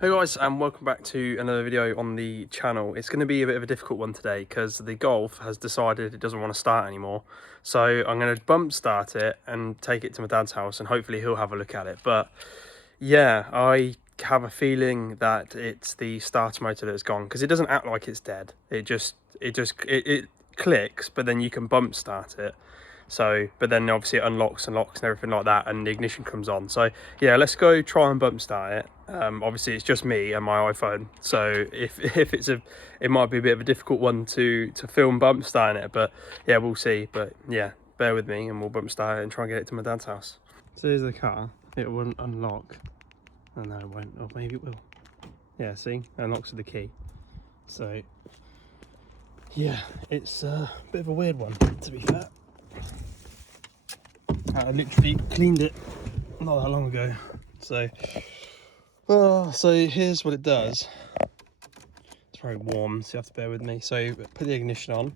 Hey guys, and welcome back to another video on the channel. It's going to be a bit of a difficult one today because the Golf has decided it doesn't want to start anymore. So I'm going to bump start it and take it to my dad's house and hopefully he'll have a look at it. But yeah, I have a feeling that it's the starter motor that's gone because it doesn't act like it's dead. It clicks, but then you can bump start it. So, but then obviously it unlocks and locks and everything like that, and the ignition comes on. So yeah, let's go try and bump start it. Obviously it's just me and my iPhone, so if it might be a bit of a difficult one to film bump starting it, but yeah, we'll see. But yeah, bear with me and we'll bump start it and try and get it to my dad's house. So here's the car. It wouldn't unlock. Oh no, it won't. Or maybe it will. Yeah, see, it unlocks with the key. So yeah, it's a bit of a weird one, to be fair. I literally cleaned it not that long ago. So here's what it does. It's very warm, so you have to bear with me. So put the ignition on,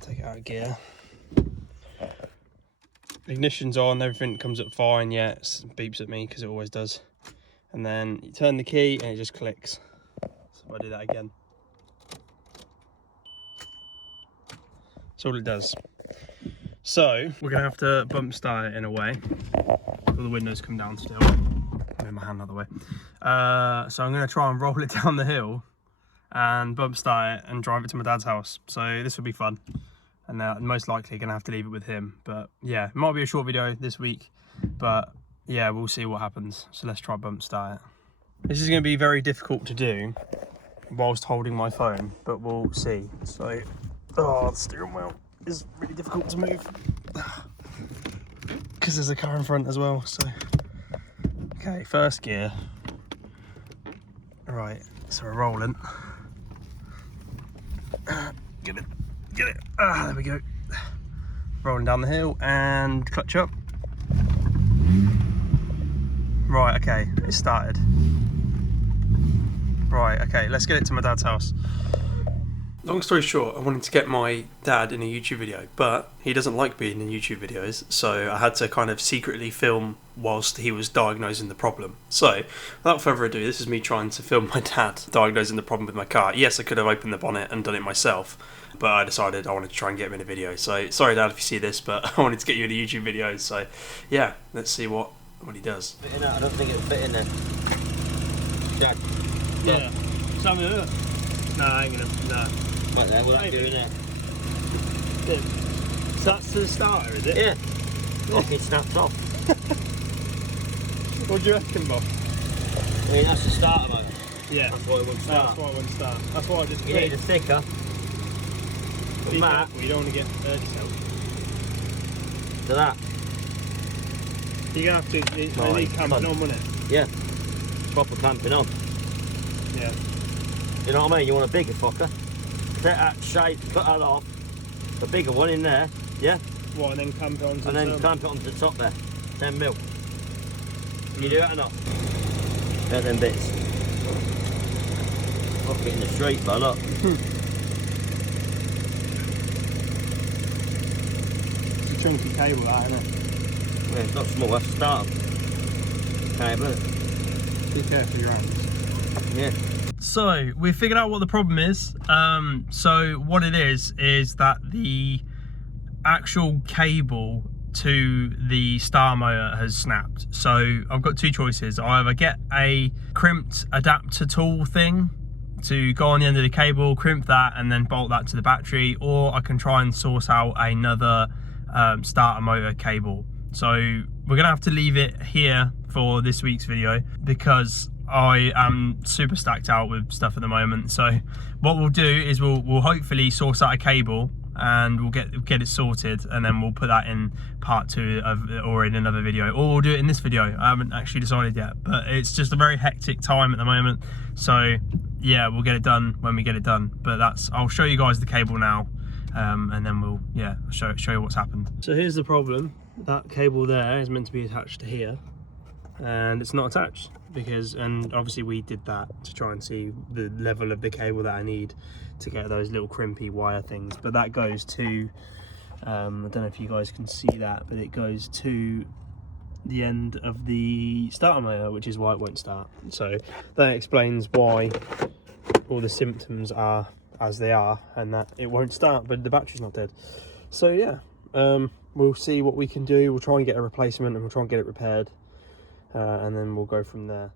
take it out of gear. Ignition's on, everything comes up fine. Yeah, it beeps at me because it always does. And then you turn the key and it just clicks. So if I do that again, that's all it does. So we're gonna have to bump start it in a way. All the windows come down still. Move my hand out of the way. So I'm gonna try and roll it down the hill and bump start it and drive it to my dad's house. So this will be fun. And most likely gonna have to leave it with him. But yeah, it might be a short video this week, but yeah, we'll see what happens. So let's try bump start it. This is gonna be very difficult to do whilst holding my phone, but we'll see. So, the steering wheel is really difficult to move because there's a car in front as well. So okay, first gear. Right, so we're rolling. Get it. There we go. Rolling down the hill and clutch up. Right, okay, it started. Right, okay, let's get it to my dad's house. Long story short, I wanted to get my dad in a YouTube video, but he doesn't like being in YouTube videos, so I had to kind of secretly film whilst he was diagnosing the problem. So, without further ado, this is me trying to film my dad diagnosing the problem with my car. Yes, I could have opened the bonnet and done it myself, but I decided I wanted to try and get him in a video. So, sorry Dad if you see this, but I wanted to get you in a YouTube video, so yeah, let's see what he does. Fit in that. I don't think it'll fit in there. Dad. Yeah, some of it. No, I ain't gonna, no. Right there, we'll have to do it there. Yeah. So that's the starter, is it? Yeah. Look, it snapped off. What do you reckon, Bob? I mean, that's the starter mode. Yeah. That's why it wouldn't start. That's why it wouldn't start. That's why I just You need a thicker. Be Matt. careful, you don't want to get hurt yourself. To that. You're going to have to, they need clamping on, wouldn't it? Yeah. Proper clamping on. Yeah. You know what I mean? You want a bigger fucker. Take that shape, cut that off. A bigger one in there. Yeah. What, and then clamp it onto and the then top? clamp it onto the top there. 10 mil. Can you do that or not? There's them bits. Fuck it in the street, but look. It's a chunky cable, that, isn't it? Yeah, it's not small, that's a starter cable. Be careful with your hands. Yeah. So we figured out what the problem is. So what it is that the actual cable to the star motor has snapped. So I've got two choices. I either get a crimped adapter tool thing to go on the end of the cable, crimp that and then bolt that to the battery, or I can try and source out another starter motor cable. So we're gonna have to leave it here for this week's video because I am super stacked out with stuff at the moment. So what we'll do is we'll hopefully source out a cable and we'll get it sorted, and then we'll put that in part 2 of, or in another video, or we'll do it in this video. I haven't actually decided yet, but it's just a very hectic time at the moment. So yeah, we'll get it done when we get it done. But I'll show you guys the cable now, and then we'll show you what's happened. So here's the problem. That cable there is meant to be attached to here, and it's not attached and obviously we did that to try and see the level of the cable that I need to get those little crimpy wire things. But that goes to I don't know if you guys can see that, but it goes to the end of the starter motor, which is why it won't start. So that explains why all the symptoms are as they are, and that it won't start, but the battery's not dead. So yeah, we'll see what we can do. We'll try and get a replacement, and we'll try and get it repaired, and then we'll go from there.